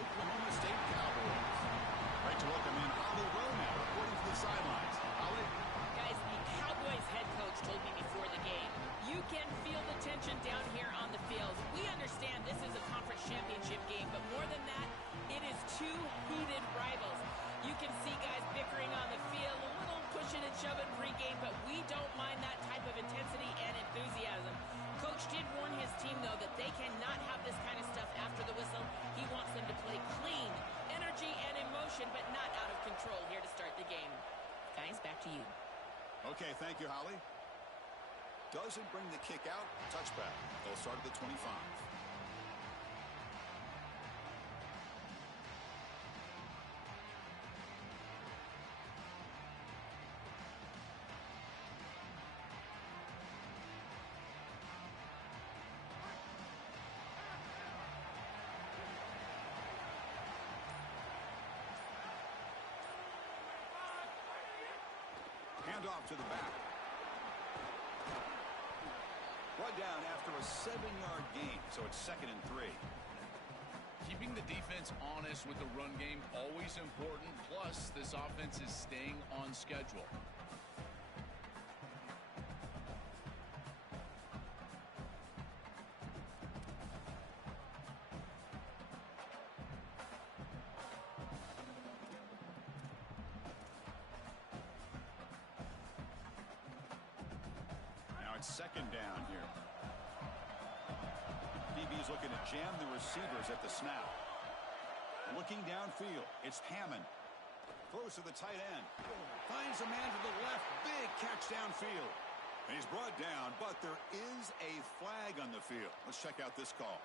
Oklahoma State Cowboys. Right to welcome in Holly Rowe now, reporting from the sidelines. Holly? Guys, the Cowboys head coach told me before the game, you can feel the tension down here on the field. We understand this is a conference championship game, but more than that, it is two heated rivals. You can see guys bickering on the field, a little pushing and shoving pregame, but we don't mind that type of intensity and enthusiasm. Coach did warn his team, though, that they cannot have this kind of stuff after the whistle. He wants them to play clean, energy and emotion, but not out of control here to start the game. Guys, back to you. Okay, thank you, Holly. Doesn't bring the kick out. Touchback. They'll start at the 25. Handoff to the back. Brought down after a 7-yard gain, so it's 2nd and 3. Keeping the defense honest with the run game, always important. Plus, this offense is staying on schedule. It's 2nd down here. DB's looking to jam the receivers at the snap. Looking downfield, it's Hammond. Throws to the tight end. Finds a man to the left. Big catch downfield. And he's brought down, but there is a flag on the field. Let's check out this call.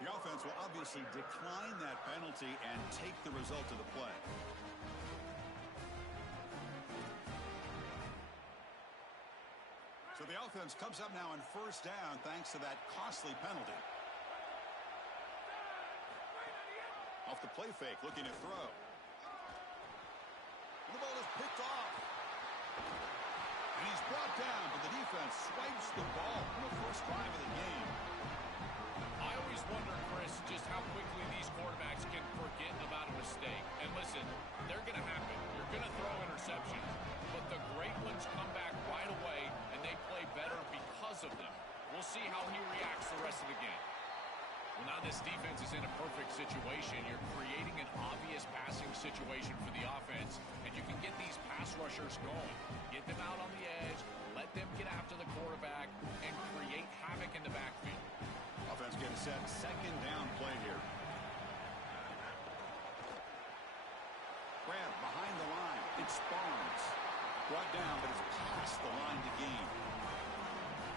The offense will obviously decline that penalty and take the result of the play. So the offense comes up now on 1st down thanks to that costly penalty. Off the play fake, looking to throw. And the ball is picked off. And he's brought down, but the defense swipes the ball on the first drive of the game. I always wonder, Chris, just how quickly these quarterbacks can forget about a mistake. And listen, they're going to happen. You're going to throw interceptions. But the great ones come back right away, and they play better because of them. We'll see how he reacts the rest of the game. Well, now this defense is in a perfect situation. You're creating an obvious passing situation for the offense, and you can get these pass rushers going. Get them out on the edge, let them get after the quarterback, and create havoc in the backfield. Offense getting set. 2nd down play here. Grab behind the line. It's Barnes. Brought down, but it's past the line to gain.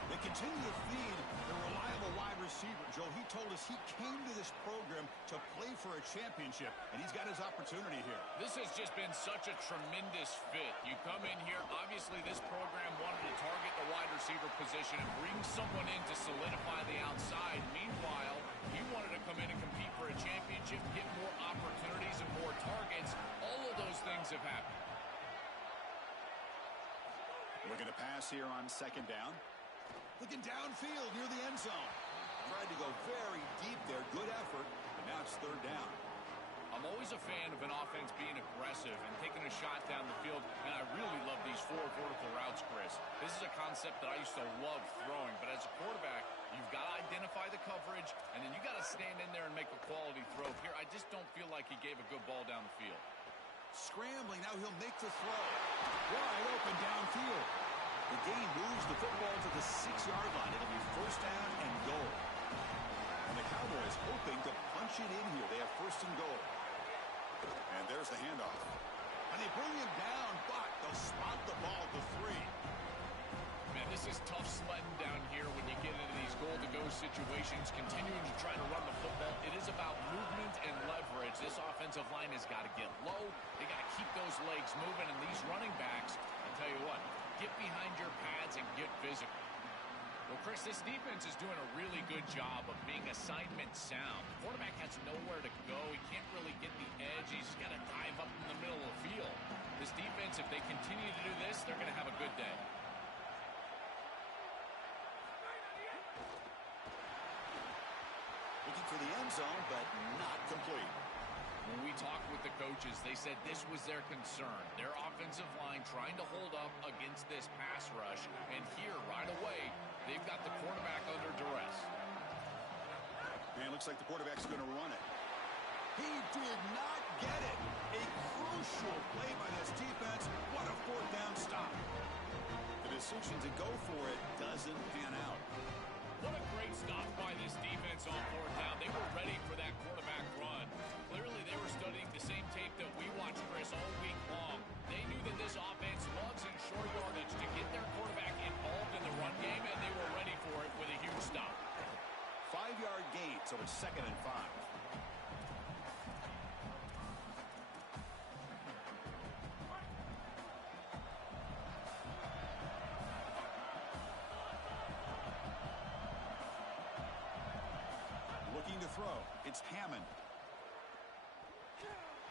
They continue to feed the reliable wide receiver. Joe, he told us he came to this program to play for a championship, and he's got his opportunity here. This has just been such a tremendous fit. You come in here, obviously this program wanted to target the wide receiver position and bring someone in to solidify the outside. Meanwhile, he wanted to come in and compete for a championship, get more opportunities and more targets. All of those things have happened. Looking to pass here on 2nd down. Looking downfield near the end zone. Tried to go very deep there. Good effort. But now it's 3rd down. I'm always a fan of an offense being aggressive and taking a shot down the field. And I really love these 4 vertical routes, Chris. This is a concept that I used to love throwing. But as a quarterback, you've got to identify the coverage. And then you got to stand in there and make a quality throw. Here, I just don't feel like he gave a good ball down the field. Scrambling. Now he'll make the throw. Wide open downfield. The game moves the football to the 6-yard line. It'll be 1st down and goal. And the Cowboys hoping to punch it in here. They have 1st and goal. And there's the handoff. And they bring him down, but they'll spot the ball to 3. Man, this is tough sledding down here when you get into these goal-to-go situations, continuing to try to run the football. It is about movement and leverage. This offensive line has got to get low. They got to keep those legs moving, and these running backs, I'll tell you what, get behind your pads and get physical. Well, Chris, this defense is doing a really good job of being assignment sound. The quarterback has nowhere to go. He can't really get the edge. He's got to dive up in the middle of the field. This defense, if they continue to do this, they're going to have a good day. Looking for for the end zone, but not complete. When we talked with the coaches, they said this was their concern. Their offensive line trying to hold up against this pass rush. And here, right away, they've got the quarterback under duress. And it looks like the quarterback's going to run it. He did not get it. A crucial play by this defense. What a fourth down stop. The decision to go for it doesn't pan out. What a great stop by this defense on fourth down. They were ready for that quarterback run. Clearly, they were studying the same tape that we watched, Chris, all week long. They knew that this offense loves in short yardage to get their quarterback involved in the run game, and they were ready for it with a huge stop. 5-yard gain, so it's 2nd and 5. Looking to throw. It's Hammond.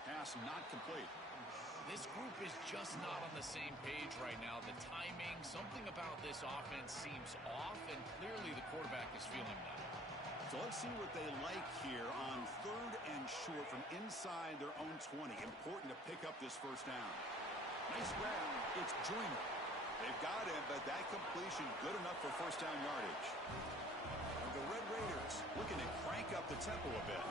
Pass not complete. This group is just not on the same page right now. The timing, something about this offense seems off, and clearly the quarterback is feeling that. So let's see what they like here on 3rd and short from inside their own 20. Important to pick up this first down. Nice grab. It's Joyner. They've got him, but that completion good enough for first down yardage. And the Red Raiders looking to crank up the tempo a bit.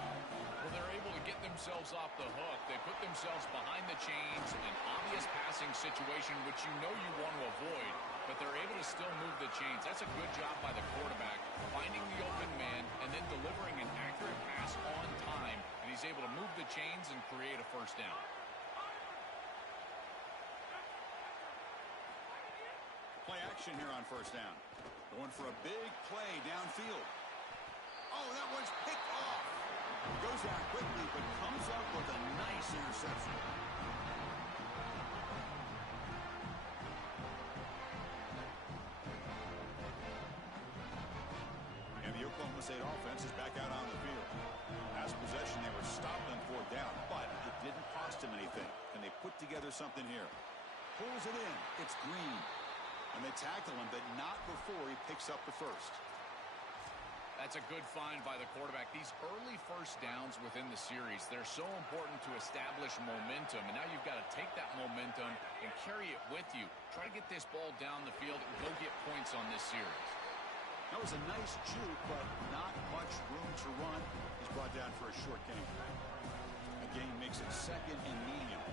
Well, they're able to get themselves off the hook. They put themselves behind the chains, an obvious passing situation, which you know you want to avoid, but they're able to still move the chains. That's a good job by the quarterback, finding the open man and then delivering an accurate pass on time, and he's able to move the chains and create a first down. Play action here on first down. Going for a big play downfield. Oh, that one's picked off. Goes out quickly, but comes up with a nice interception. And the Oklahoma State offense is back out on the field. Last possession, they were stopped on 4th down, but it didn't cost them anything. And they put together something here. Pulls it in. It's Green. And they tackle him, but not before he picks up the first. That's a good find by the quarterback. These early first downs within the series, they're so important to establish momentum. And now you've got to take that momentum and carry it with you. Try to get this ball down the field and go get points on this series. That was a nice juke, but not much room to run. He's brought down for a short gain. A gain makes it 2nd and medium.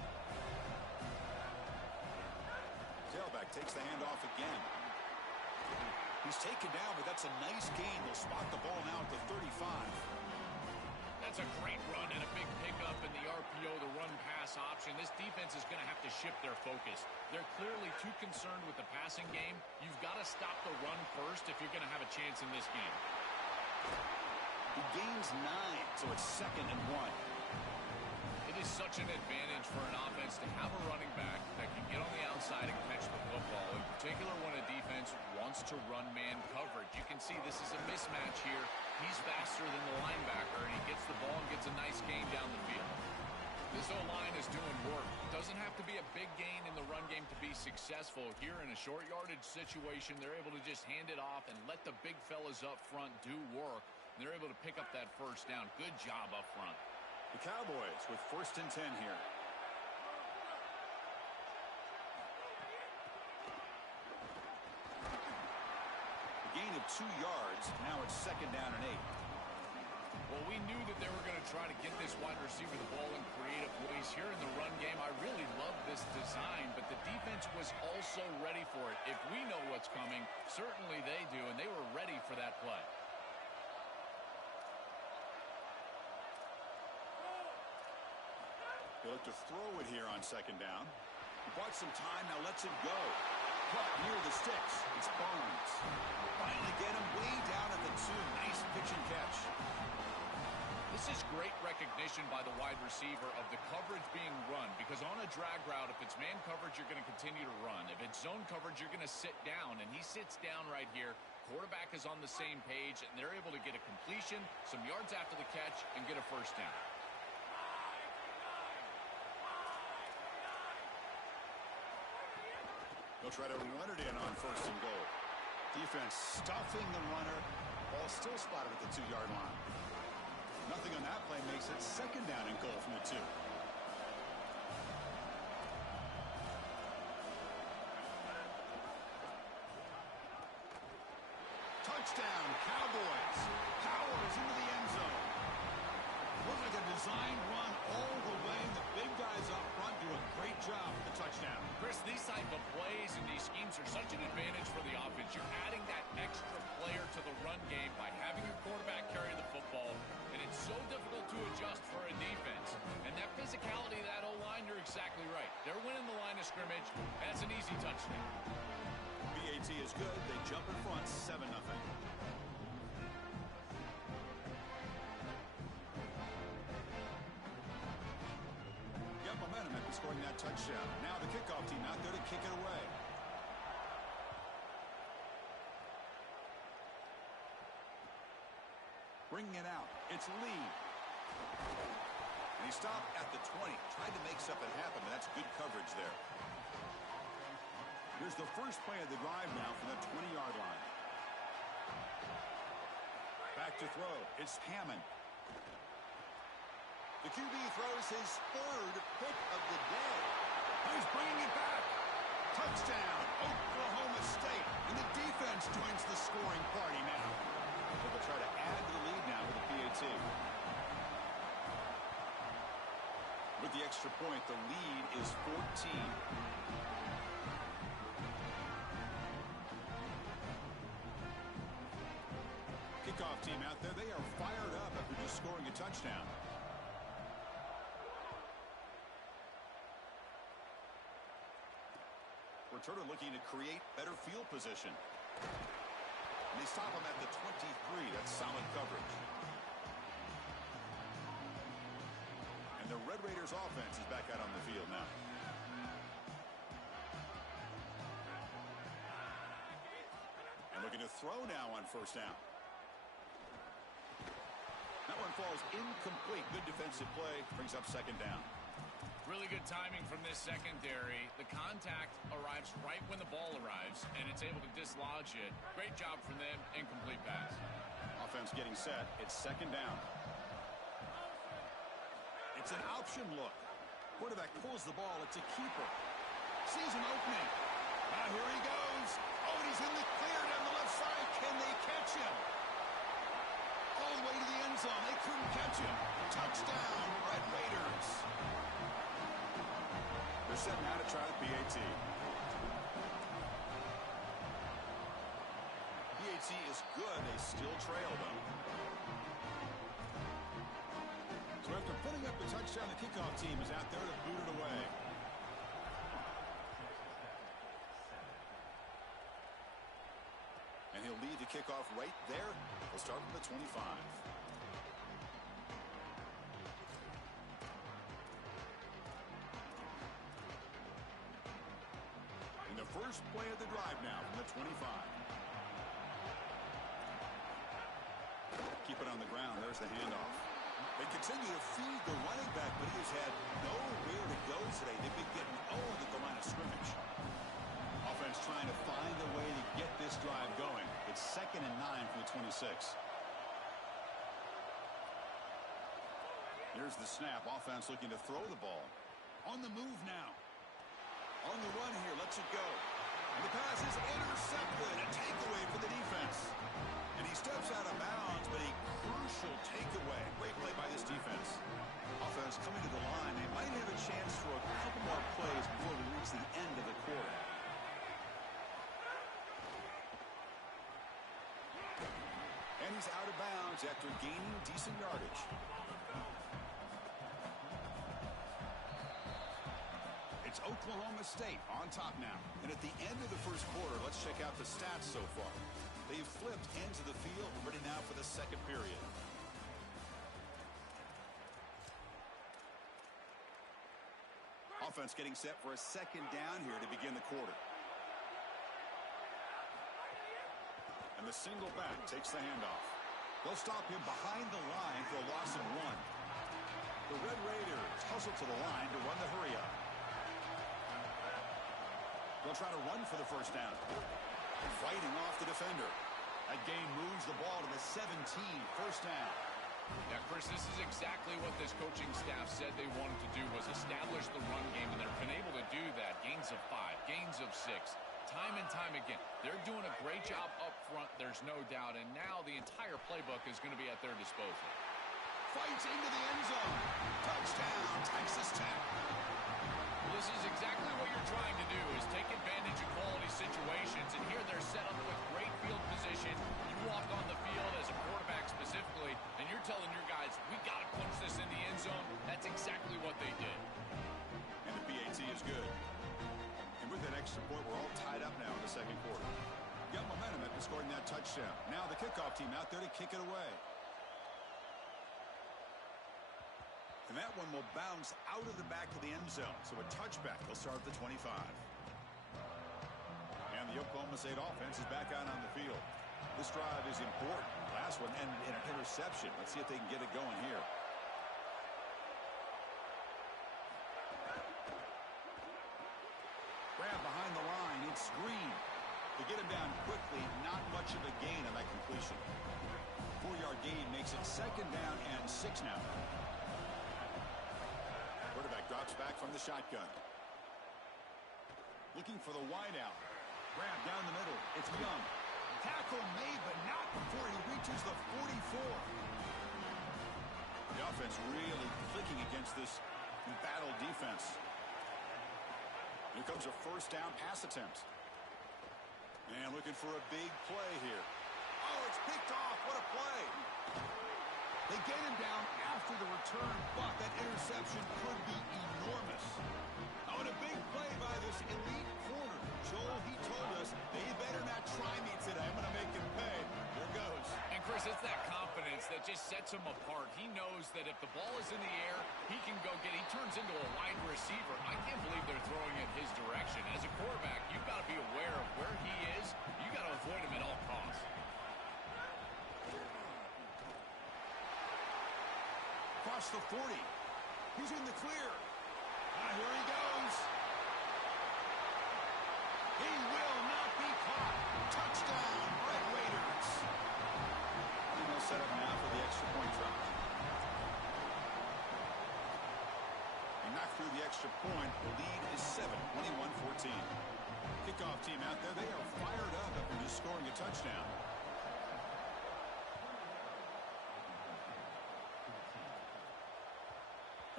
Tailback takes the handoff again. He's taken down, but that's a nice gain. They'll spot the ball now at the 35. That's a great run and a big pickup in the RPO, the run-pass option. This defense is going to have to shift their focus. They're clearly too concerned with the passing game. You've got to stop the run first if you're going to have a chance in this game. He gains 9, so it's 2nd and 1. It is such an advantage for an offense to have a running back that can get on the outside and catch the football, in particular when a defense wants to run man coverage. You can see this is a mismatch here. He's faster than the linebacker, and he gets the ball and gets a nice gain down the field. This O-line is doing work. Doesn't have to be a big gain in the run game to be successful. Here in a short yardage situation, they're able to just hand it off and let the big fellas up front do work. They're able to pick up that first down. Good job up front. The Cowboys with 1st and 10 here. A gain of 2 yards. Now it's 2nd down and 8. Well, we knew that they were going to try to get this wide receiver the ball in creative ways here in the run game. I really love this design, but the defense was also ready for it. If we know what's coming, certainly they do, and they were ready for that play. They look to throw it here on 2nd down. He bought some time, now lets it go. Caught near the sticks. It's Barnes. Finally get him way down at the 2. Nice pitch and catch. This is great recognition by the wide receiver of the coverage being run, because on a drag route, if it's man coverage, you're going to continue to run. If it's zone coverage, you're going to sit down, and he sits down right here. Quarterback is on the same page, and they're able to get a completion, some yards after the catch, and get a first down. They'll try to run it in on 1st and goal. Defense stuffing the runner. Ball still spotted at the 2-yard line. Nothing on that play makes it second down and goal from the 2. Touchdown, Cowboys. Powers into the end zone. Looks like a designed run all the way. The big guys up front do a great job with the touchdown. Chris, these type of plays and these schemes are such an advantage for the offense. You're adding that extra player to the run game by having your quarterback carry the football, and it's so difficult to adjust for a defense. And that physicality of that O-line, you're exactly right. They're winning the line of scrimmage. That's an easy touchdown. BAT is good. They jump in front 7-0. Got momentum after scoring that touchdown. Now the kickoff team out there to kick it away. Bringing it out. It's Lee. And he stopped at the 20. Tried to make something happen, but that's good coverage there. Here's the first play of the drive now from the 20-yard line. Back to throw. It's Hammond. The QB throws his third pick of the day. He's bringing it back. Touchdown, Oklahoma State. And the defense joins the scoring party now. So they'll try to add to the lead now with the PAT. With the extra point, the lead is 14. Kickoff team out there, they are fired up after just scoring a touchdown. Returner looking to create better field position. And they stop him at the 23. That's solid coverage. And the Red Raiders offense is back out on the field now. And looking to throw now on first down. That one falls incomplete. Good defensive play. Brings up second down. Really good timing from this secondary. The contact arrives right when the ball arrives, and it's able to dislodge it. Great job from them. Incomplete pass. Offense getting set. It's second down. It's an option look. Quarterback pulls the ball. It's a keeper. Sees an opening. Now here he goes. Oh, and he's in the clear down the left side. Can they catch him? All the way to the end zone. They couldn't catch him. Touchdown, Red Raiders. They're setting out to try the PAT. PAT is good. They still trail, though. So after putting up the touchdown, the kickoff team is out there to boot it away. And he'll lead the kickoff right there. We'll start from the 25. And the first play of the drive now from the 25. Keep it on the ground. There's the handoff. They continue to feed the running back, but he has had nowhere to go today. They've been getting owned at the line of scrimmage. Offense trying to find a way to get this drive going. It's 2nd and 9 from the 26. Here's the snap. Offense looking to throw the ball. On the move now. On the run here. Lets it go. And the pass is intercepted. A takeaway for the defense. And he steps out of bounds, but a crucial takeaway. Great play by this defense. Offense coming to the line. They might have a chance for a couple more plays before we reach the end of the quarter. And he's out of bounds after gaining decent yardage. It's Oklahoma State on top now. And at the end of the first quarter, let's check out the stats so far. They've flipped ends of the field, ready now for the second period. Offense getting set for a second down here to begin the quarter. And the single back takes the handoff. They'll stop him behind the line for a loss of 1. The Red Raiders hustle to the line to run the hurry up. They'll try to run for the first down. Fighting off the defender. That gain moves the ball to the 17. First down. Yeah, Chris, this is exactly what this coaching staff said they wanted to do, was establish the run game, and they've been able to do that. Gains of 5, gains of 6, time and time again. They're doing a great job up front, there's no doubt, and now the entire playbook is going to be at their disposal. Fights into the end zone. Touchdown, Texas Tech. Well, this is exactly what you're trying to do, is take advantage of quality situations, and here they're set up with great field position. You walk on the field as a quarterback specifically, and you're telling your guys, we got to punch this in the end zone. That's exactly what they did. And the PAT is good. And with that extra point, we're all tied up now in the second quarter. Got momentum after scoring that touchdown. Now the kickoff team out there to kick it away. And that one will bounce out of the back of the end zone. So a touchback. They'll start at the 25. And the Oklahoma State offense is back out on the field. This drive is important. Last one ended in an interception. Let's see if they can get it going here. Grab behind the line. It's Green. They get him down quickly. Not much of a gain on that completion. 4-yard gain makes it second down and 6 now. Quarterback drops back from the shotgun. Looking for the wideout. Grab down the middle. It's Young. Tackle made, but not before he reaches the 44. The offense really clicking against this battle defense. Here comes a first down pass attempt. And looking for a big play here. Oh, it's picked off. What a play. They get him down after the return, but that interception could be enormous. Oh, and a big play by this elite corner. Joel, he told us they better not try me today. I'm going to make them pay. There goes. And Chris, it's that confidence that just sets him apart. He knows that if the ball is in the air, he can go get it. He turns into a wide receiver. I can't believe they're throwing it his direction. As a quarterback, you've got to be aware of where he is. You've got to avoid him at all costs. Across the 40. He's in the clear. Here he goes. He will not be caught. Touchdown, Red Raiders. And they'll set up now for the extra point try. They knock through the extra point. The lead is 7, 21-14. Kickoff team out there. They are fired up after just scoring a touchdown.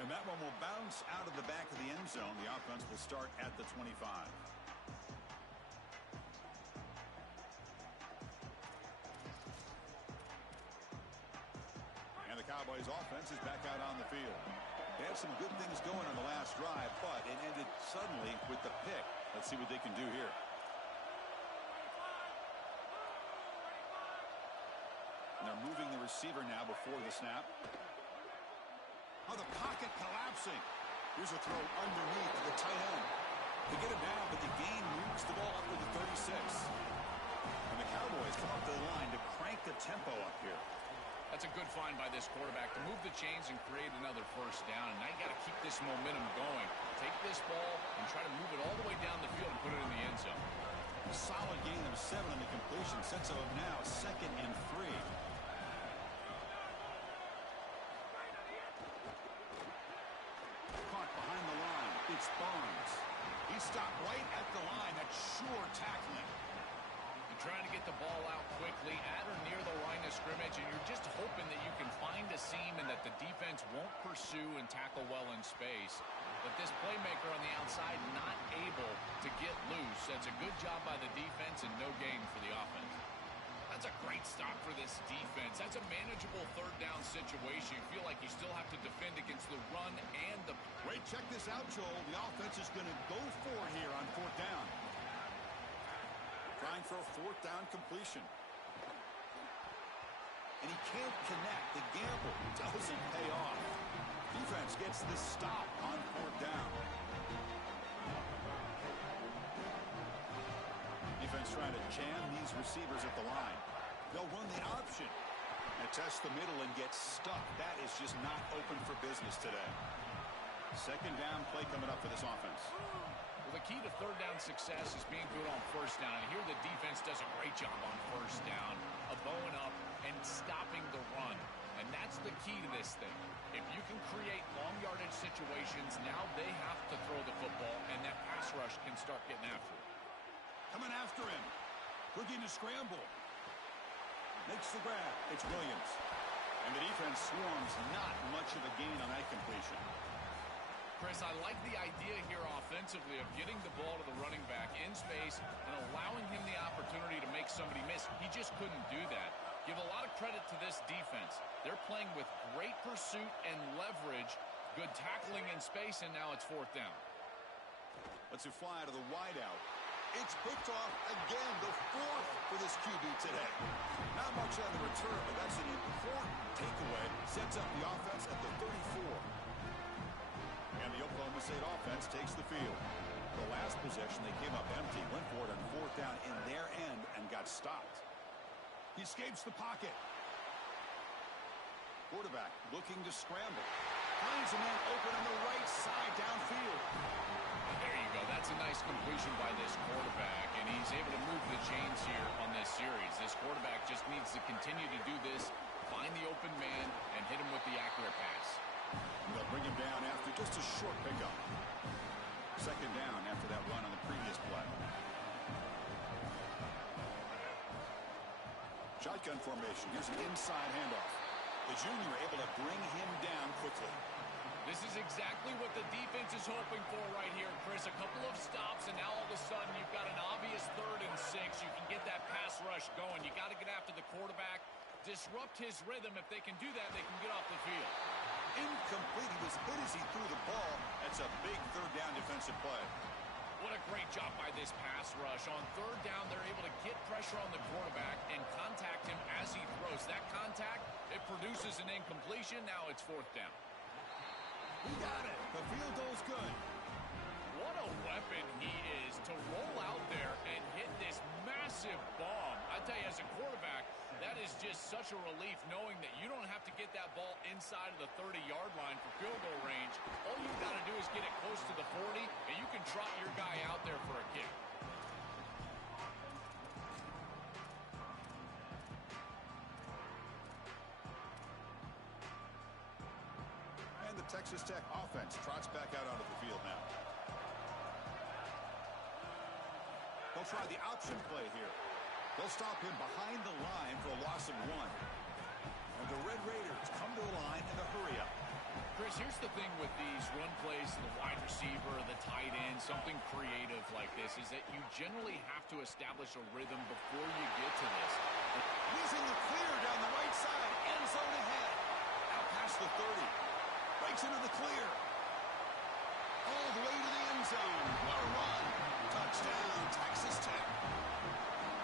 And that one will bounce out of the back of the end zone. The offense will start at the 25. And the Cowboys offense is back out on the field. They had some good things going on the last drive, but it ended suddenly with the pick. Let's see what they can do here. And they're moving the receiver now before the snap. Oh, the pocket collapsing. Here's a throw underneath to the tight end. They get him down, but the gain moves the ball up to the 36. And the Cowboys come up to the line to crank the tempo up here. That's a good find by this quarterback to move the chains and create another first down. And now you got to keep this momentum going. Take this ball and try to move it all the way down the field and put it in the end zone. A solid gain of 7 on the completion. Sets up now 2nd and 3. Caught behind the line. It's Barnes. He stopped right at the line. That's sure tackling. Trying to get the ball out quickly at or near the line of scrimmage, and you're just hoping that you can find a seam and that the defense won't pursue and tackle well in space. But this playmaker on the outside not able to get loose. That's a good job by the defense and no gain for the offense. That's a great stop for this defense. That's a manageable third down situation. You feel like you still have to defend against the run and the... Wait, check this out, Joel. The offense is going to go for it here on 4th down. Trying for a 4th down completion. And he can't connect. The gamble doesn't pay off. Defense gets the stop on 4th down. Defense trying to jam these receivers at the line. They'll run the option and test the middle and get stuck. That is just not open for business today. 2nd down play coming up for this offense. Well, the key to third down success is being good on first down. And here the defense does a great job on first down of bowing up and stopping the run. And that's the key to this thing. If you can create long yardage situations, now they have to throw the football, and that pass rush can start getting after it. Coming after him. Looking to scramble. Makes the grab. It's Williams. And the defense swarms. Not much of a gain on that completion. Chris, I like the idea here offensively of getting the ball to the running back in space and allowing him the opportunity to make somebody miss. He just couldn't do that. Give a lot of credit to this defense. They're playing with great pursuit and leverage, good tackling in space, and now it's 4th down. Let's it fly to the wideout. It's picked off again, the 4th for this QB today. Not much on the return, but that's an important takeaway. Sets up the offense at the 34. And the Oklahoma State offense takes the field. The last possession, they came up empty, went for it on 4th down in their end and got stopped. He escapes the pocket. Quarterback looking to scramble. Finds a man open on the right side downfield. There you go. That's a nice completion by this quarterback, and he's able to move the chains here on this series. This quarterback just needs to continue to do this, find the open man, and hit him with the accurate pass. And they'll bring him down after just a short pickup. 2nd down after that run on the previous play. Shotgun formation. Here's an inside handoff. The junior able to bring him down quickly. This is exactly what the defense is hoping for right here, Chris. A couple of stops, and now all of a sudden you've got an obvious 3rd and 6. You can get that pass rush going. You got to get after the quarterback, disrupt his rhythm. If they can do that, they can get off the field. Incomplete. He was hit as he threw the ball. That's a big 3rd down defensive play. What a great job by this pass rush. On 3rd down, they're able to get pressure on the quarterback and contact him as he throws. That contact, it produces an incompletion. Now it's 4th down. He got it. The field goal's good. What a weapon he is to roll out there and hit this massive bomb. I tell you, as a quarterback, that is just such a relief knowing that you don't have to get that ball inside of the 30-yard line for field goal range. All you've got to do is get it close to the 40, and you can trot your guy out there for a kick. And the Texas Tech offense trots back out onto the field now. They'll try the option play here. They'll stop him behind the line for a loss of 1. And the Red Raiders come to the line in a hurry-up. Chris, here's the thing with these run plays to the wide receiver, the tight end, something creative like this, is that you generally have to establish a rhythm before you get to this. Using the clear down the right side, end zone ahead. Out past the 30. Breaks into the clear. All the way to the end zone. What a run. Touchdown, Texas Tech.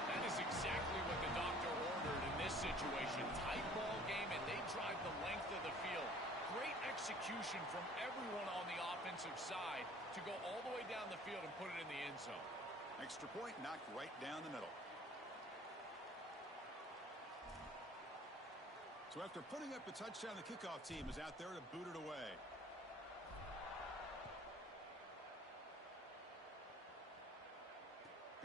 That is exactly what the doctor ordered in this situation. Tight ball game, and they drive the length of the field. Great execution from everyone on the offensive side to go all the way down the field and put it in the end zone. Extra point knocked right down the middle. So after putting up a touchdown, the kickoff team is out there to boot it away.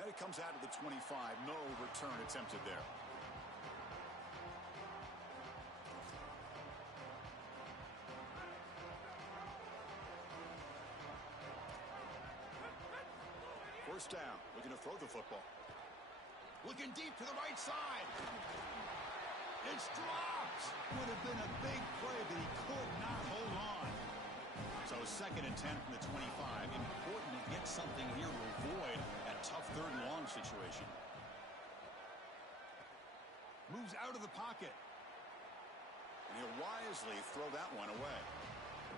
And it comes out of the 25. No return attempted there. First down. Looking to throw the football. Looking deep to the right side. It's dropped. Would have been a big play, but he could not hold on. So 2nd and 10 from the 25. Important to get something here to avoid that tough 3rd and long situation. Moves out of the pocket. And he'll wisely throw that one away.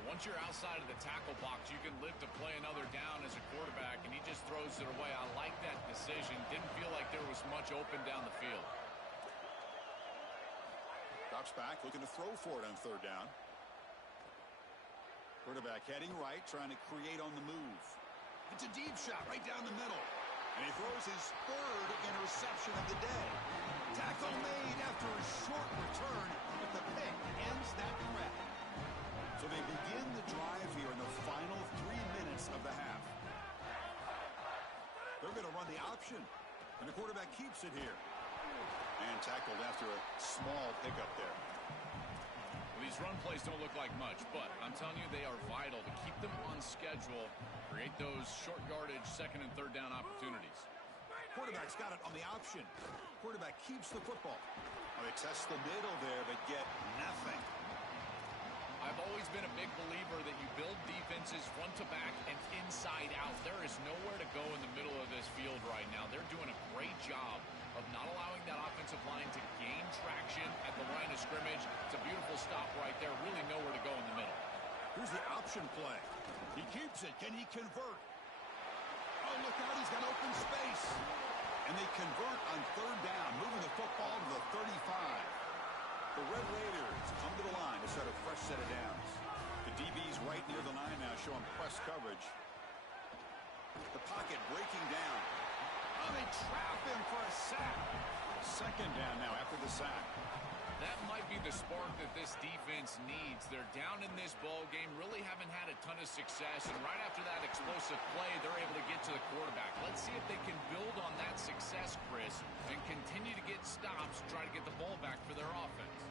Once you're outside of the tackle box, you can live to play another down as a quarterback, and he just throws it away. I like that decision. Didn't feel like there was much open down the field. Drops back, looking to throw for it on 3rd down. Quarterback heading right, trying to create on the move. It's a deep shot right down the middle. And he throws his 3rd interception of the day. Tackle made after a short return, but the pick ends that threat. So they begin the drive here in the final 3 minutes of the half. They're going to run the option, and the quarterback keeps it here. And tackled after a small pickup there. These run plays don't look like much, but I'm telling you, they are vital to keep them on schedule, create those short yardage second and third down opportunities. Quarterback's got it on the option. Quarterback keeps the football. Well, they test the middle there, but get nothing. I've always been a big believer that you build defenses front to back and inside out. There is nowhere to go in the middle of this field right now. They're doing a great job of not allowing that offensive line to gain traction at the line of scrimmage. It's a beautiful stop right there. Really nowhere to go in the middle. Here's the option play. He keeps it. Can he convert? Oh, look out. He's got open space. And they convert on third down, moving the football to the 35. The Red Raiders come to the line to start a fresh set of downs. The DB's right near the line now, showing press coverage. The pocket breaking down. Oh, they trap him for a sack. Second down now after the sack. That might be the spark that this defense needs. They're down in this ball game, really haven't had a ton of success, and right after that explosive play, they're able to get to the quarterback. Let's see if they can build on that success, Chris, and continue to get stops, try to get the ball back for their offense.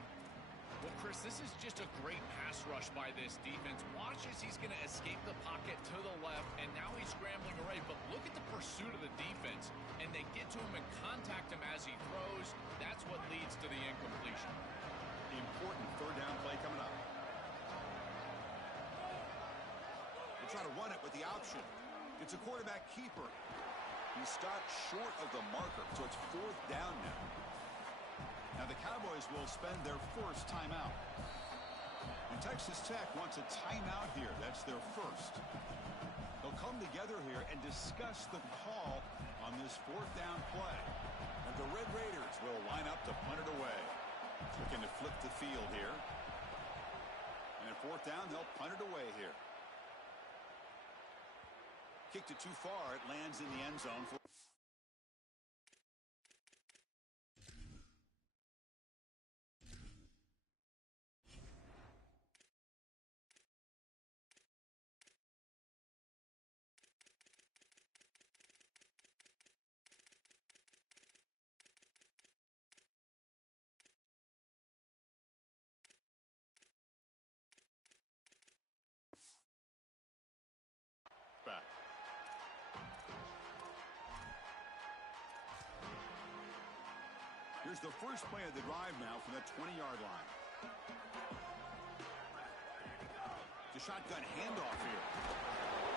Well, Chris, this is just a great pass rush by this defense. Watch as he's going to escape the pocket to the left, and now he's scrambling away. But look at the pursuit of the defense, and they get to him and contact him as he throws. That's what leads to the incompletion. The important third down play coming up. They try to run it with the option. It's a quarterback keeper. He stopped short of the marker, so it's fourth down now. Now the Cowboys will spend their first timeout. And Texas Tech wants a timeout here. That's their first. They'll come together here and discuss the call on this fourth down play. And the Red Raiders will line up to punt it away. Looking to flip the field here. And at fourth down, they'll punt it away here. Kicked it too far. It lands in the end zone for back. Here's the first play of the drive now from the 20-yard line. The shotgun handoff here.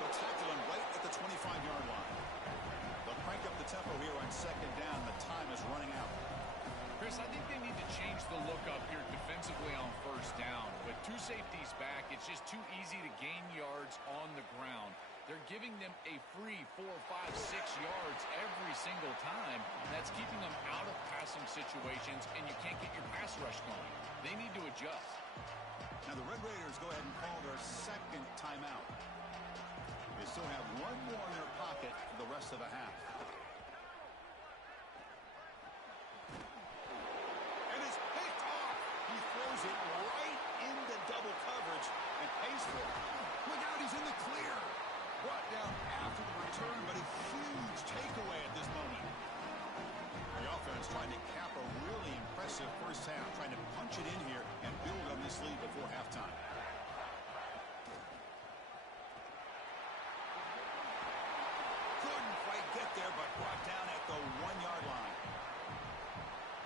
They'll tackle him right at the 25-yard line. They'll crank up the tempo here on second down. The time is running out. Chris, I think they need to change the look up here defensively on first down. With two safeties back, it's just too easy to gain yards on the ground. They're giving them a free 4, 5, 6 yards every single time. That's keeping them out of passing situations, and you can't get your pass rush going. They need to adjust. Now the Red Raiders go ahead and call their second timeout. They still have one more in their pocket for the rest of the half. And it's picked off. He throws it right into double coverage and pays for it. Look out, he's in the clear. Brought down after the return, but a huge takeaway at this moment. The offense trying to cap a really impressive first half, trying to punch it in here and build on this lead before halftime. Couldn't quite get there, but brought down at the 1-yard line.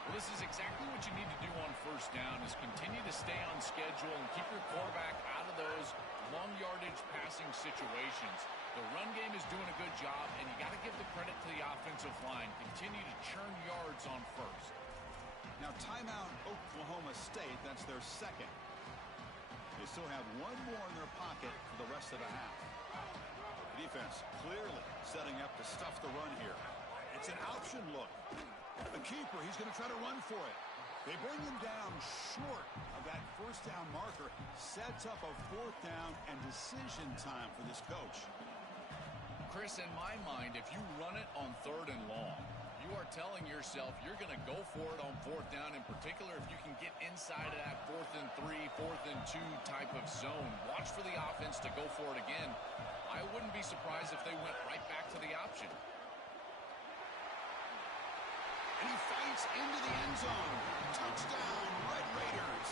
Well, this is exactly what you need to do on first down, is continue to stay on schedule and keep your quarterback out of those long yardage passing situations. The run game is doing a good job, and you got to give the credit to the offensive line. Continue to churn yards on first. Now timeout Oklahoma State. That's their second. They still have one more in their pocket for the rest of the half. The defense clearly setting up to stuff the run here. It's an option look. The keeper, he's going to try to run for it. They bring him down short of that first down marker. Sets up a fourth down and decision time for this coach. Chris, in my mind, if you run it on third and long, you are telling yourself you're going to go for it on fourth down, in particular if you can get inside of that 4th and 3, 4th and 2 type of zone. Watch for the offense to go for it again. I wouldn't be surprised if they went right back to the option. And he fights into the end zone. Touchdown, Red Raiders.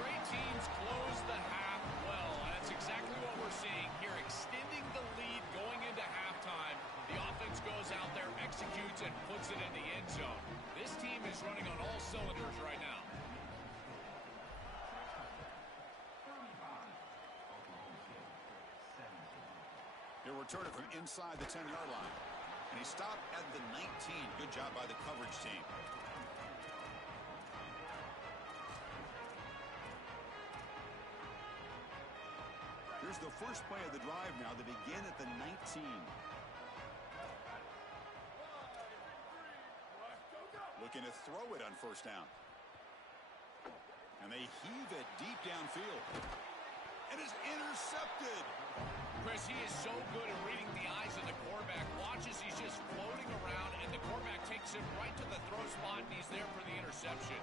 Great teams close the half well. That's exactly what we're seeing here, extending the lead going into halftime. The offense goes out there, executes, and puts it in the end zone. This team is running on all cylinders right now. He'll return it from inside the 10-yard line. And he stopped at the 19. Good job by the coverage team. Here's the first play of the drive now. They begin at the 19. Looking to throw it on first down. And they heave it deep downfield. It is intercepted. Chris, he is so good at reading the eyes of the quarterback. Watch as he's just floating around, and the quarterback takes him right to the throw spot, and he's there for the interception.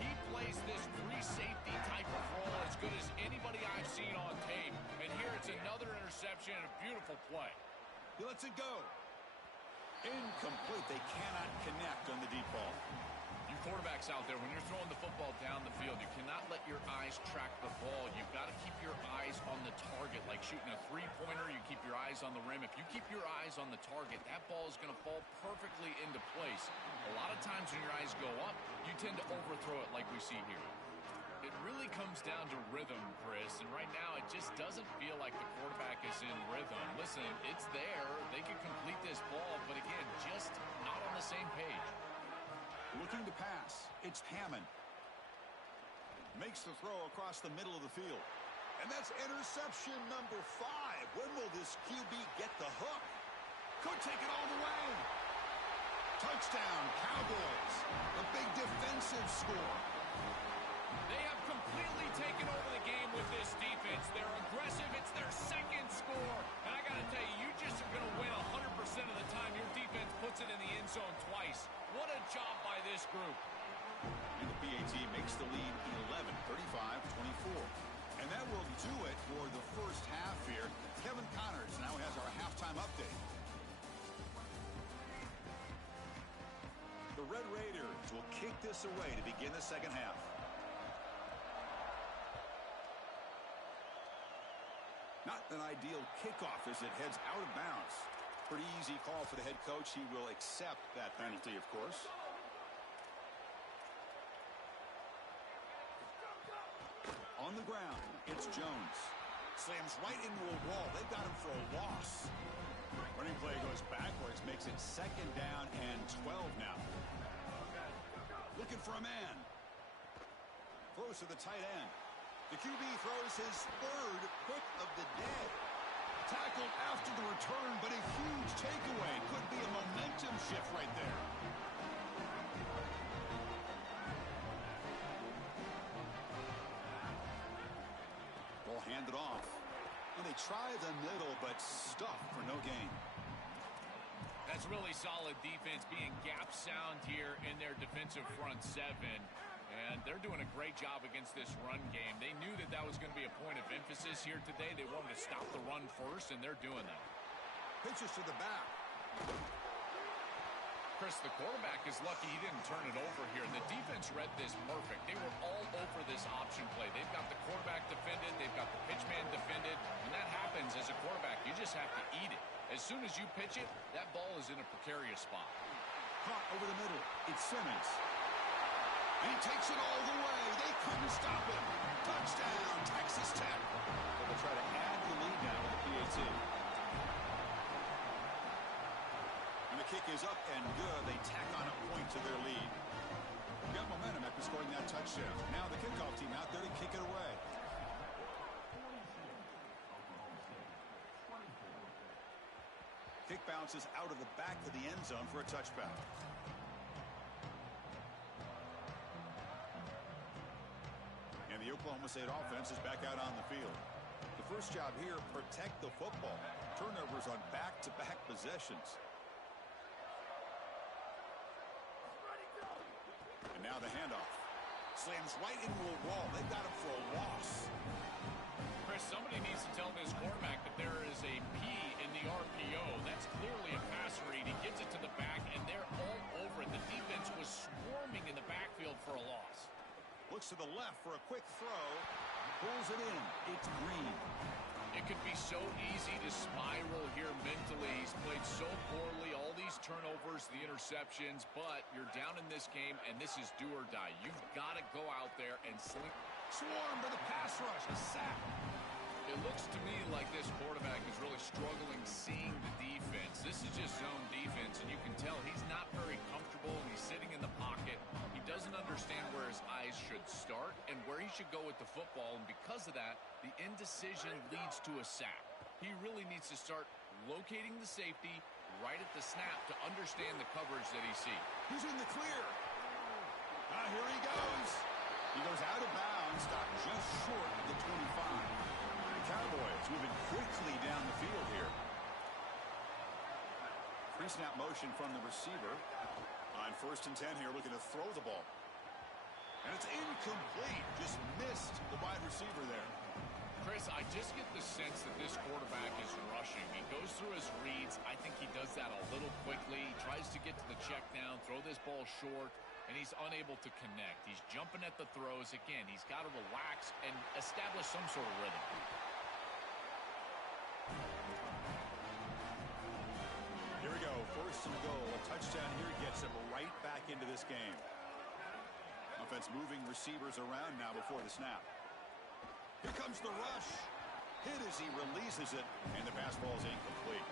He plays this free safety type of role as good as anybody I've seen on tape. And here it's another interception and a beautiful play. He lets it go. Incomplete. They cannot connect on the deep ball. You quarterbacks out there, when you're throwing the football down the field, you cannot let your eyes track the ball. You've got to keep your eyes on the target. Like shooting a three-pointer, you keep your eyes on the rim. If you keep your eyes on the target, that ball is going to fall perfectly into place. A lot of times when your eyes go up, you tend to overthrow it like we see here. It really comes down to rhythm, Chris, and right now it just doesn't feel like the quarterback is in rhythm. Listen, it's there. They can complete this ball, but again, just not on the same page. Looking to pass. It's Hammond. Makes the throw across the middle of the field. And that's interception number 5. When will this QB get the hook? Could take it all the way. Touchdown, Cowboys. A big defensive score. They have completely taken over the game with this defense. They're aggressive. It's their second score. And I got to tell you, you just are going to win 100% of the time your defense puts it in the end zone twice. What a job by this group. And the PAT makes the lead 11, 35-24. And that will do it for the first half here. Kevin Connors now has our halftime update. The Red Raiders will kick this away to begin the second half. Not an ideal kickoff as it heads out of bounds. Pretty easy call for the head coach. He will accept that penalty, of course. On the ground, it's Jones. Slams right into a wall. They've got him for a loss. Running play goes backwards, makes it second down and 12 now. Looking for a man. Throws to the tight end. The QB throws his third pick of the day. Tackled after the return, but a huge takeaway. Could be a momentum shift right there. Ball handed off. And they try the middle, but stuffed for no gain. That's really solid defense, being gap sound here in their defensive front seven. And they're doing a great job against this run game. They knew that that was going to be a point of emphasis here today. They wanted to stop the run first, and they're doing that. Pitches to the back. Chris, the quarterback is lucky he didn't turn it over here. The defense read this perfect. They were all over this option play. They've got the quarterback defended. They've got the pitch man defended. When that happens as a quarterback, you just have to eat it. As soon as you pitch it, that ball is in a precarious spot. Caught over the middle. It's Simmons. And he takes it all the way. They couldn't stop him. Touchdown, Texas Tech. They'll try to add the lead now with the PAT. And the kick is up and good. They tack on a point to their lead. Got momentum after scoring that touchdown. Now the kickoff team out there to kick it away. Kick bounces out of the back of the end zone for a touchback. And the Oklahoma State offense is back out on the field. The first job here, protect the football. Turnovers on back-to-back possessions. And now the handoff. Slams right into a wall. They've got him for a loss. Chris, somebody needs to tell this quarterback that there is a P in the RPO. That's clearly a pass read. He gets it to the back, and they're all over it. The defense was swarming in the backfield for a loss. Looks to the left for a quick throw. Pulls it in. It's Green. It could be so easy to spiral here mentally. He's played so poorly, all these turnovers, the interceptions, but you're down in this game, and this is do or die. You've got to go out there and sling. Swarm to the pass rush. A sack. It looks to me like this quarterback is really struggling seeing the defense. This is just zone defense, and you can tell he's not very comfortable, and he's sitting in the pocket. He doesn't understand where his eyes should start and where he should go with the football, and because of that, the indecision leads to a sack. He really needs to start locating the safety right at the snap to understand the coverage that he sees. He's in the clear. Here he goes. He goes out of bounds, stopped just short of the 25. Cowboys moving quickly down the field here. Pre-snap motion from the receiver. On 1st and 10 here, looking to throw the ball. And it's incomplete. Just missed the wide receiver there. Chris, I just get the sense that this quarterback is rushing. He goes through his reads. I think he does that a little quickly. He tries to get to the check down, throw this ball short, and he's unable to connect. He's jumping at the throws. Again, he's got to relax and establish some sort of rhythm. Here we go, 1st and goal. A touchdown here gets him right back into this game. Offense moving receivers around now before the snap. Here comes the rush. Hit as he releases it, and the pass ball is incomplete.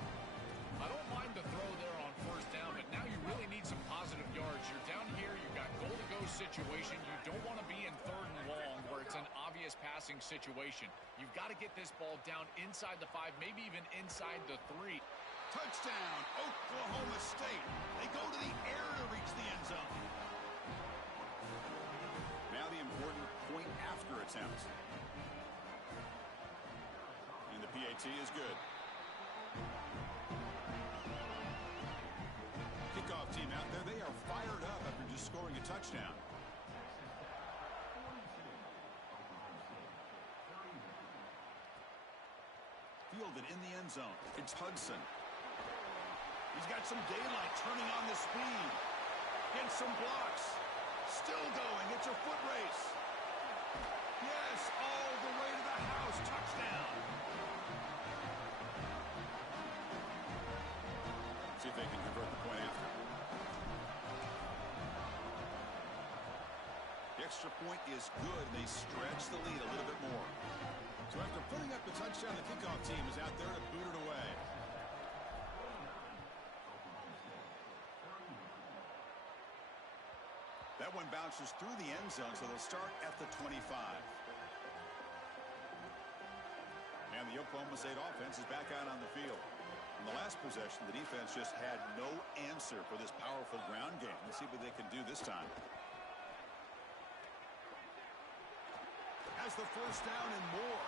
I don't mind the throw there on 1st down, but now you really need some positive yards. You're down here, you've got goal-to-go situation. You don't want to be in 3rd and long where it's an obvious passing situation. You've got to get this ball down inside the 5, maybe even inside the 3. Touchdown, Oklahoma State. They go to the air to reach the end zone. Now the important point after attempt. And the PAT is good. Kickoff team out there. They are fired up after just scoring a touchdown. Fielded in the end zone. It's Hudson. He's got some daylight, turning on the speed. Gets some blocks. Still going. It's a foot race. Yes, all the way to the house. Touchdown. See if they can convert the point after. The extra point is good. They stretch the lead a little bit more. So after putting up the touchdown, the kickoff team is out there to boot it away. That one bounces through the end zone, so they'll start at the 25. And the Oklahoma State offense is back out on the field. In the last possession, the defense just had no answer for this powerful ground game. Let's see what they can do this time. Has the 1st down and more.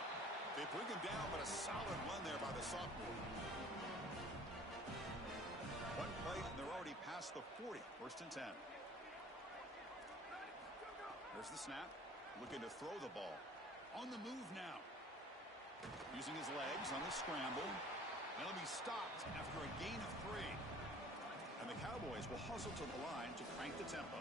They bring him down, but a solid run there by the sophomore. One play, and they're already past the 40. 1st and 10. There's the snap. Looking to throw the ball. On the move now. Using his legs on the scramble. And he'll be stopped after a gain of 3. And the Cowboys will hustle to the line to crank the tempo.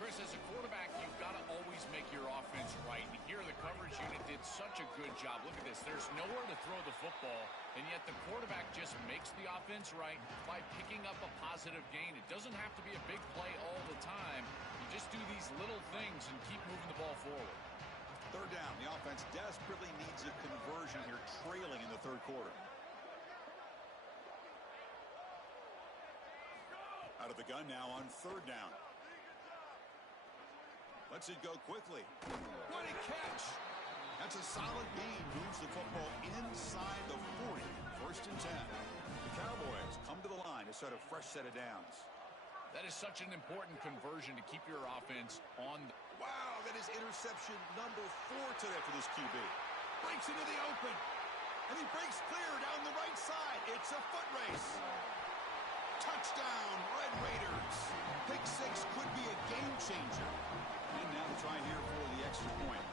Chris, as a quarterback, you've got to always make your offense right. And here the coverage unit did such a good job. Look at this. There's nowhere to throw the football, and yet the quarterback just makes the offense right by picking up a positive gain. It doesn't have to be a big play all the time. You just do these little things and keep moving the ball forward. 3rd down. The offense desperately needs a conversion here, trailing in the 3rd quarter. Out of the gun now on 3rd down. Lets it go quickly. What a catch! That's a solid gain. Moves the football inside the 40. 1st and 10. The Cowboys come to the line to start a fresh set of downs. That is such an important conversion to keep your offense on. Wow, that is interception number 4 today for this QB. Breaks into the open. And he breaks clear down the right side. It's a foot race. Touchdown, Red Raiders. Pick 6 could be a game changer. And now to try here for the extra point.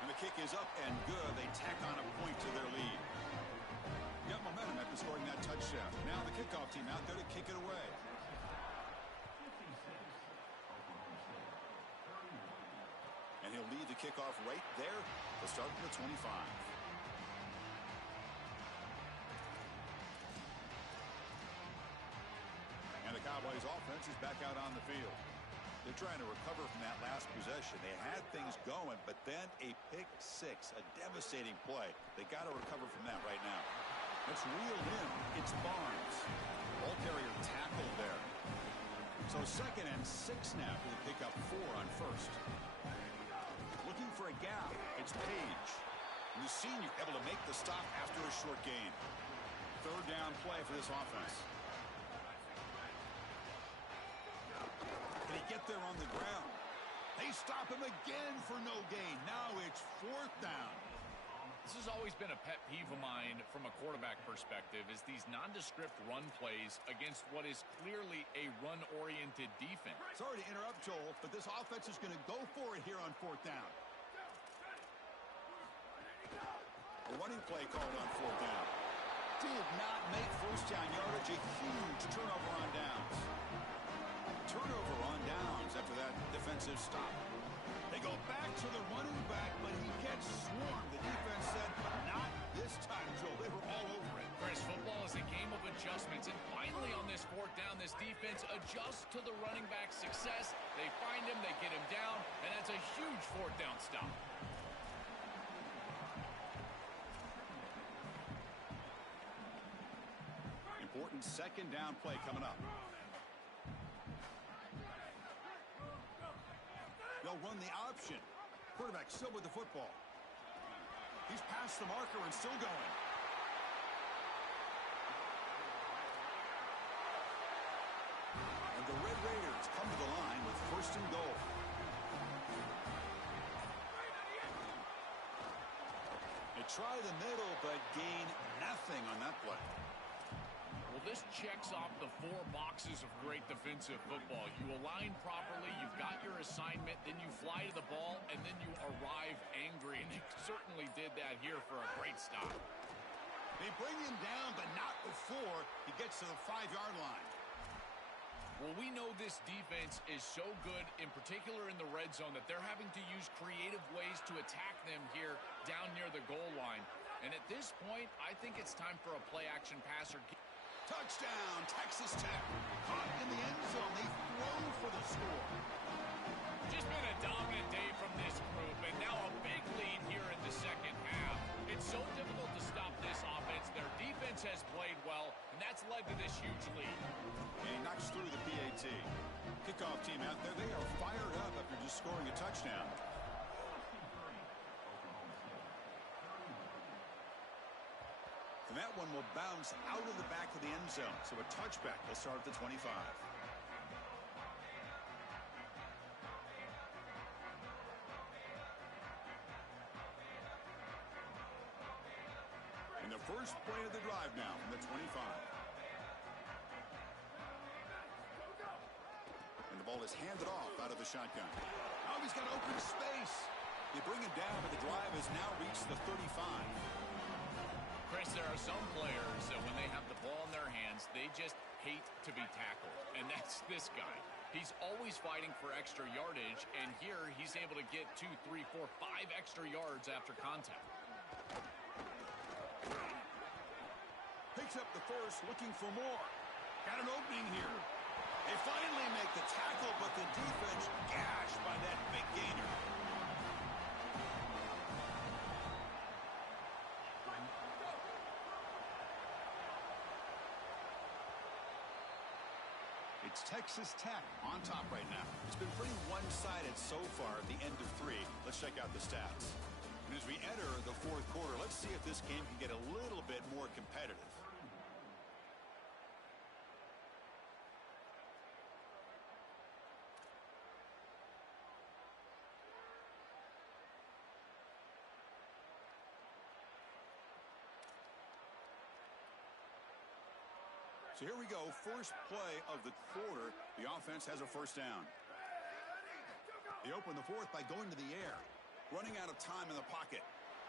And the kick is up and good. They tack on a point to their lead. Got momentum after scoring that touchdown. Now the kickoff team out there to kick it away. the kickoff right there to start from the 25. And the Cowboys offense is back out on the field. They're trying to recover from that last possession. They had things going, but then a pick six, a devastating play. They got to recover from that right now. Let's reel in. It's Barnes. Ball carrier tackled there. So 2nd and 6 now for the pickup 4 on first. Looking for a gap. It's Page. And the senior able to make the stop after a short gain. 3rd down play for this offense. Can he get there on the ground? They stop him again for no gain. Now it's 4th down. This has always been a pet peeve of mine from a quarterback perspective, is these nondescript run plays against what is clearly a run-oriented defense. Sorry to interrupt, Joel, but this offense is going to go for it here on 4th down. A running play called on 4th down. Did not make 1st down yardage. A huge turnover on downs. Turnover on downs after that defensive stop. They go back to the running back, but he gets swarmed. The defense said, not this time, Joe. They were all over it. Chris, football is a game of adjustments, and finally on this 4th down, this defense adjusts to the running back's success. They find him, they get him down, and that's a huge 4th down stop. Important 2nd down play coming up. They'll run the option. Quarterback still with the football. He's past the marker and still going. And the Red Raiders come to the line with 1st and goal. They try the middle, but gain nothing on that play. Well, this checks off the 4 boxes of great defensive football. You align properly, you've got your assignment, then you fly to the ball, and then you arrive angry. And they certainly did that here for a great stop. They bring him down, but not before he gets to the 5-yard line. Well, we know this defense is so good, in particular in the red zone, that they're having to use creative ways to attack them here down near the goal line. And at this point, I think it's time for a play-action passer. Touchdown, Texas Tech. Caught in the end zone. They throw for the score. Just been a dominant day from this group, and now a big lead here in the 2nd half. It's so difficult to stop this offense. Their defense has played well, and that's led to this huge lead. And he knocks through the PAT. Kickoff team out there, they are fired up after just scoring a touchdown. And that one will bounce out of the back of the end zone. So a touchback will start at the 25. And the first play of the drive now from the 25. And the ball is handed off out of the shotgun. Now he's got open space. They bring him down, but the drive has now reached the 35. Chris, there are some players that when they have the ball in their hands, they just hate to be tackled. And that's this guy. He's always fighting for extra yardage, and here he's able to get 2, 3, 4, 5 extra yards after contact. Picks up the first, looking for more. Got an opening here. They finally make the tackle, but the defense gashed by that big gainer. It's Texas Tech on top right now. It's been pretty one-sided so far at the end of 3. Let's check out the stats. And as we enter the 4th quarter, let's see if this game can get a little bit more competitive. So here we go, first play of the quarter. The offense has a 1st down. They open the 4th by going to the air, running out of time in the pocket.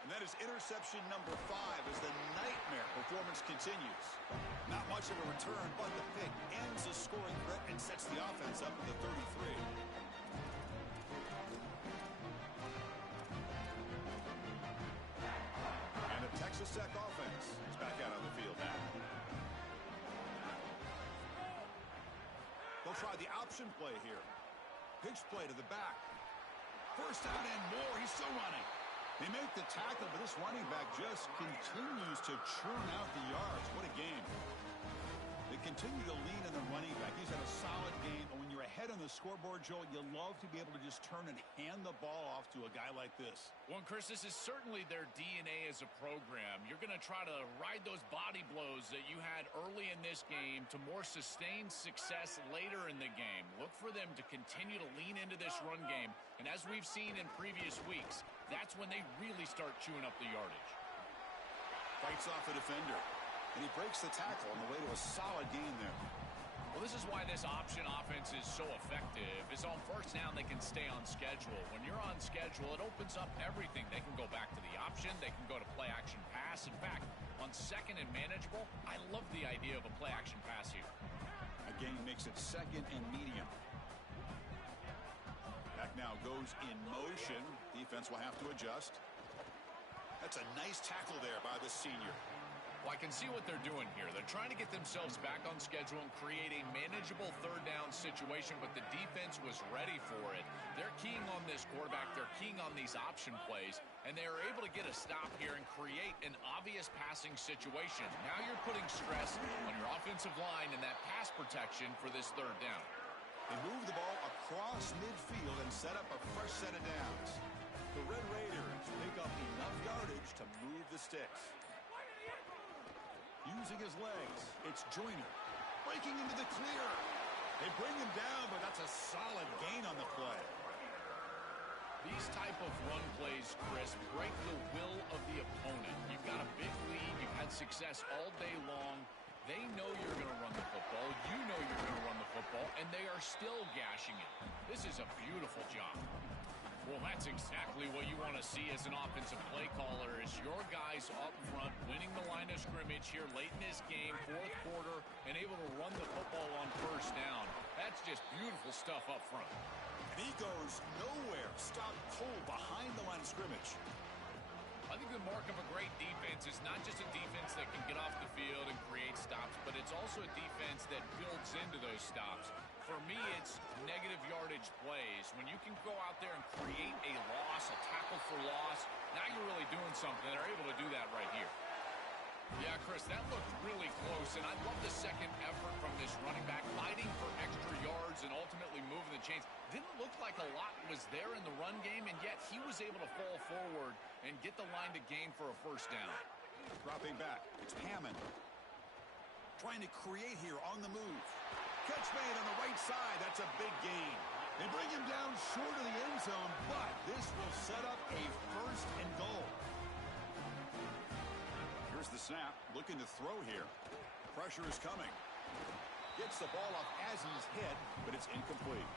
And that is interception number 5 as the nightmare performance continues. Not much of a return, but the pick ends the scoring threat and sets the offense up at the 33. Tech offense is back out on the field now. They'll try the option play here. Pitch play to the back. First down and more. He's still running. They make the tackle, but this running back just continues to churn out the yards. What a game. They continue to lean on the running back. He's had a solid game. And when you're ahead on the scoreboard, Joel, you love to be able to just turn and hand the ball off to a guy like this. Well, Chris, this is certainly their DNA as a program. You're going to try to ride those body blows that you had early in this game to more sustained success later in the game. Look for them to continue to lean into this run game. And as we've seen in previous weeks, that's when they really start chewing up the yardage. Fights off a defender. And he breaks the tackle on the way to a solid gain there. Well, this is why this option offense is so effective. Is on first down, they can stay on schedule. When you're on schedule, it opens up everything. They can go back to the option. They can go to play-action pass. In fact, on second and manageable, I love the idea of a play-action pass here. Again, makes it second and medium. Back now goes in motion. Defense will have to adjust. That's a nice tackle there by the senior. Well, I can see what they're doing here. They're trying to get themselves back on schedule and create a manageable third down situation, but the defense was ready for it. They're keying on this quarterback. They're keying on these option plays, and they are able to get a stop here and create an obvious passing situation. Now you're putting stress on your offensive line and that pass protection for this third down. They move the ball across midfield and set up a fresh set of downs. The Red Raiders pick up enough yardage to move the sticks. Using his legs, it's Joyner breaking into the clear. They bring him down, but that's a solid gain on the play. These type of run plays, Chris, break the will of the opponent. You've got a big lead. You've had success all day long. They know you're going to run the football. You know you're going to run the football, and they are still gashing it. This is a beautiful job. Well, that's exactly what you want to see as an offensive play caller, is your guys up front winning the line of scrimmage here late in this game, fourth quarter, and able to run the football on first down. That's just beautiful stuff up front. And he goes nowhere. Stopped cold behind the line of scrimmage. I think the mark of a great defense is not just a defense that can get off the field and create stops, but it's also a defense that builds into those stops. For me, it's negative yardage plays. When you can go out there and create a loss, a tackle for loss, now you're really doing something. They're able to do that right here. Yeah, Chris, that looked really close, and I love the second effort from this running back, fighting for extra yards and ultimately moving the chains. Didn't look like a lot was there in the run game, and yet he was able to fall forward and get the line to gain for a first down. Dropping back, it's Hammond. Trying to create here on the move. Catch made on the right side. That's a big gain. They bring him down short of the end zone, but this will set up a first and goal. Here's the snap. Looking to throw here. Pressure is coming. Gets the ball off as he's hit, but it's incomplete.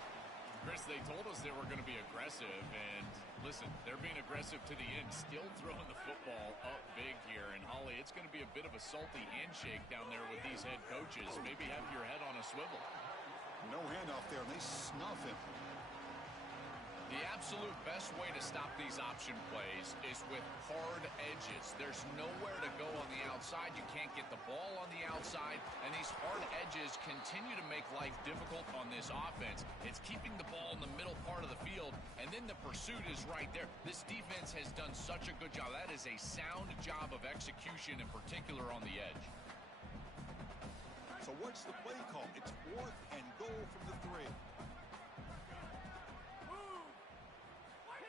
Chris, they told us they were going to be aggressive, and listen, they're being aggressive to the end, still throwing the football up big here. And Holly, it's going to be a bit of a salty handshake down there with these head coaches. Maybe have your head on a swivel. No handoff there, and they snuff him. The absolute best way to stop these option plays is with hard edges. There's nowhere to go on the outside. You can't get the ball on the outside, and these hard edges continue to make life difficult on this offense. It's keeping the ball in the middle part of the field, and then the pursuit is right there. This defense has done such a good job. That is a sound job of execution, in particular on the edge. So what's the play call? It's fourth and goal from the 3.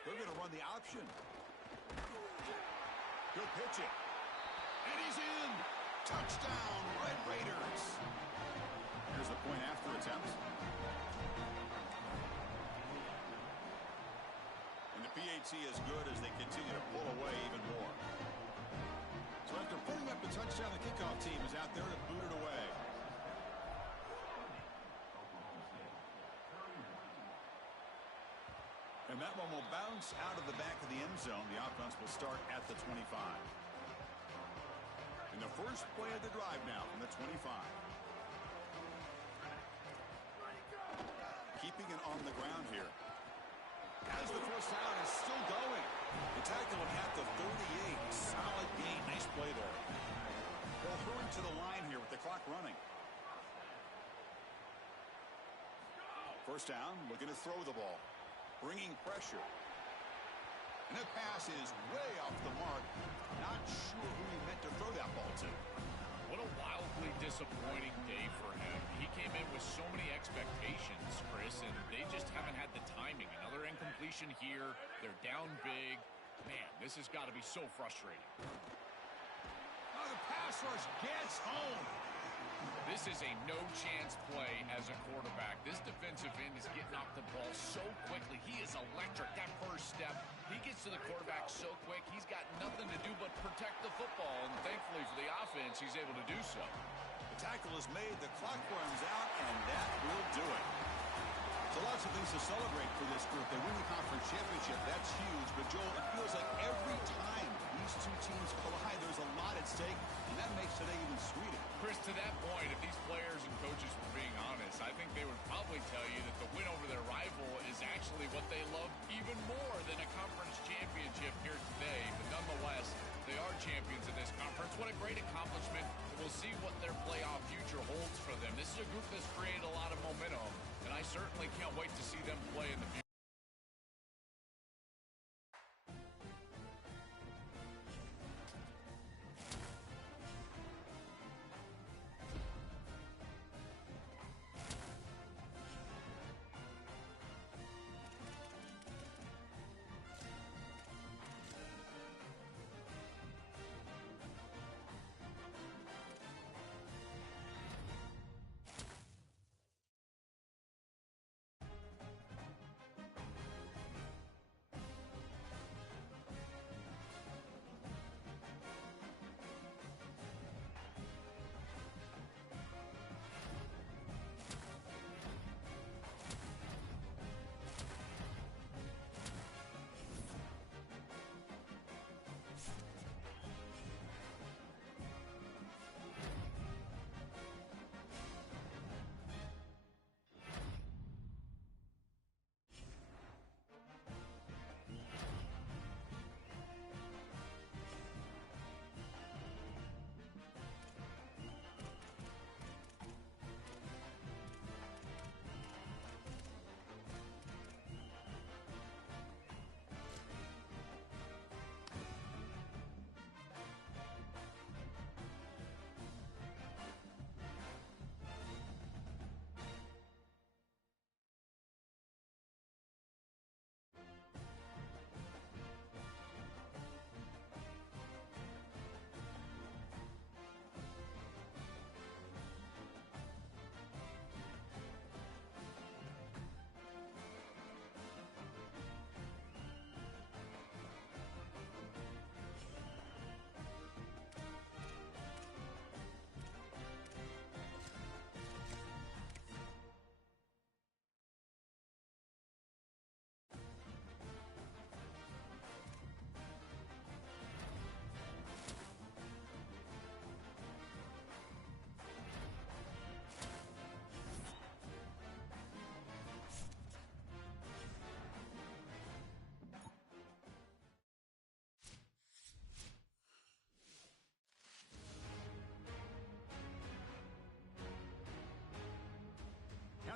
They're going to run the option. Good pitch it. And he's in. Touchdown, Red Raiders. Here's the point after attempt. And the PAT is good as they continue to pull away even more. So after putting up the touchdown, the kickoff team is out there to boot it away. And that one will bounce out of the back of the end zone. The offense will start at the 25. And the first play of the drive now from the 25. Keeping it on the ground here. As the first down is still going. The tackle him at the 38. Solid gain. Nice play there. They'll hurry to the line here with the clock running. First down, looking to throw the ball. Bringing pressure. And that pass is way off the mark. Not sure who he meant to throw that ball to. What a wildly disappointing day for him. He came in with so many expectations, Chris, and they just haven't had the timing. Another incompletion here. They're down big. Man, this has got to be so frustrating. Oh, the pass rush gets home. This is a no-chance play as a quarterback. This defensive end is getting off the ball so quickly. He is electric. That first step, he gets to the quarterback so quick, he's got nothing to do but protect the football. And thankfully for the offense, he's able to do so. The tackle is made, the clock runs out, and that will do it. So lots of things to celebrate for this group. They win the conference championship. That's huge. But, Joel, it feels like every time these two teams collide, there's a lot at stake, and that makes today even sweeter. Chris, to that point, if these players and coaches were being honest, I think they would probably tell you that the win over their rival is actually what they love even more than a conference championship here today. But nonetheless, they are champions in this conference. What a great accomplishment. We'll see what their playoff future holds for them. This is a group that's created a lot of momentum, and I certainly can't wait to see them play in the future.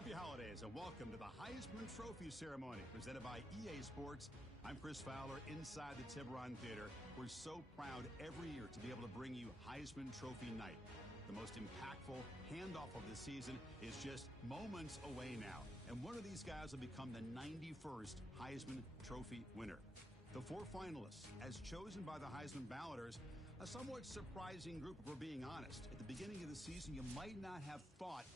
Happy holidays and welcome to the Heisman Trophy ceremony presented by EA Sports. I'm Chris Fowler inside the Tiburon Theater. We're so proud every year to be able to bring you Heisman Trophy night. The most impactful handoff of the season is just moments away now. And one of these guys will become the 91st Heisman Trophy winner. The four finalists, as chosen by the Heisman balloters, a somewhat surprising group if we're being honest. At the beginning of the season, you might not have thought